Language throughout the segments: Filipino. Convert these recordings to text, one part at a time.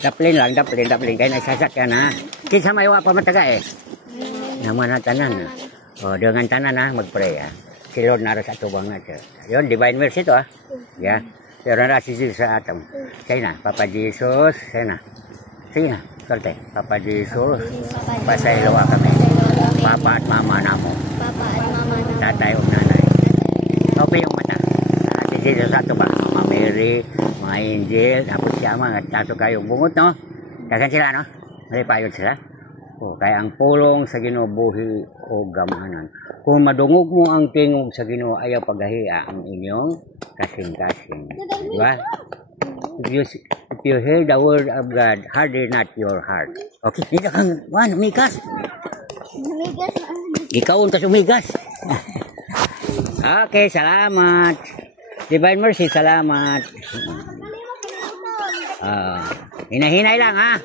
Daplin lang, daplin. Kaya nagsasakyan ha. Kinsa mayawa pa mataga eh. Naman ang tanan. O, dengan tanan ha, mag-pray ha. Si Lord naras sa tubang na siya. Yun, divine mercy to ha. Yeah. Pero nasi Jesus sa atom. Sige na, Papa Jesus. Sige na. Sorte. Papa Jesus. Pasaylawa kami. Papa at mama namo. Tatay o nanay. Ope yung mata. Si Jesus sa tubang. Mama Mary, mga angel. Tapos siya mga taso kayong bungot no. Kasan sila no? May payod sila. O, kaya ang pulong sa Ginoo buhi o gamahanan. Kung madungog mo ang tingog sa Ginoo, ayaw paghahiya ang inyong kasing-kasing. Diba? If you hear the word of God, harden not your heart. Okay, hindi kang, umigas. Ikaw ka sumigas. Okay, salamat. Divine Mercy, salamat. Hinahinay lang ha.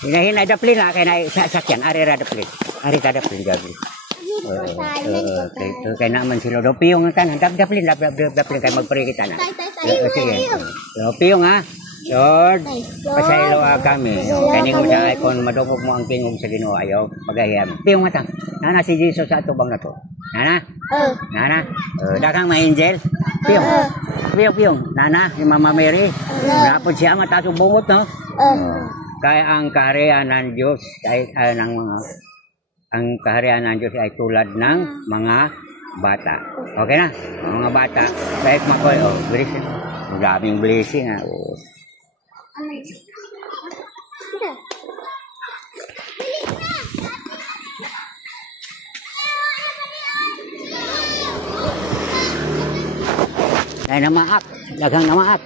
Hinahinay daplin ha, kaya naisasakyan, ari daplin gabi. Kaya naman sila, piyong ang tanan, daplin, kaya magpari kita na. Sige, piyong ha, Lord, pasaylo kami. Kaya mo siya, kung madungog mo ang tingog sa Ginoo, ayaw, pagahiyam. Piyong matang, nana si Jesus sa atubang na to. Nana, dakang ma-angel, piyong, nana, si Mama Mary, napod siya matasong bungot no? Kaya ang kaharian ng Diyos ay ang kaharian ng Diyos ay tulad ng mga bata. Okay na? Mga bata, kahit makoy, blessing. Maraming blessing ha. Ay namaak, daghang namaak.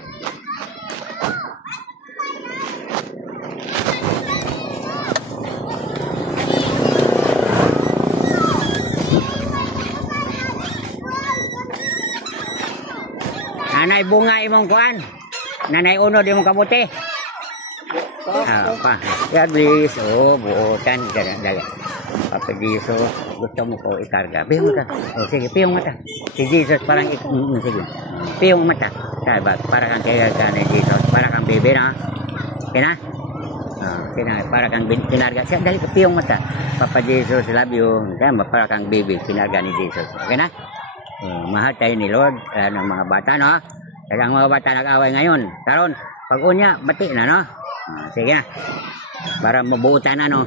Nanay bunga imong kuan. Nanay uno di mong kabuti. God bless. Buutan dali. Papa Jesus, gusto mo ko ikarga. Piyong mata. Sige, piyong mata. Si Jesus parang sige. Piyong mata. Sabi, para kang kinarga ni Jesus. Para kang bebe na. Kina? Para kang kinarga. Siya, dali ka piyong mata. Papa Jesus, love you. Kaya para kang bebe, kinarga ni Jesus. Okay na? Mahal tayo ni Lord ng mga bata, no? Kasi ang mga bata nag-away ngayon. Karon, pag unya, bati na, no? Sige na. Para mabuutan na, no?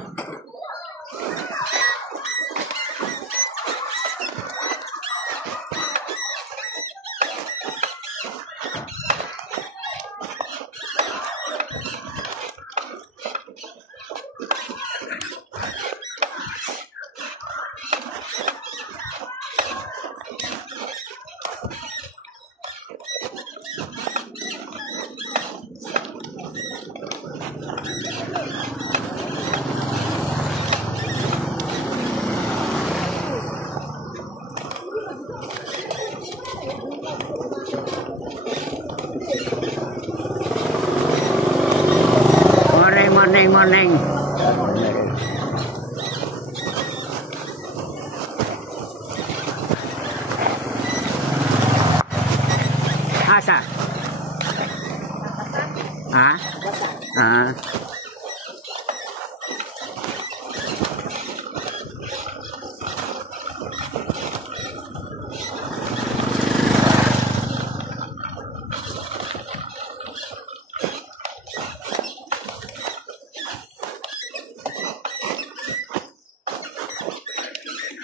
Morning. Asa?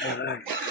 Alright.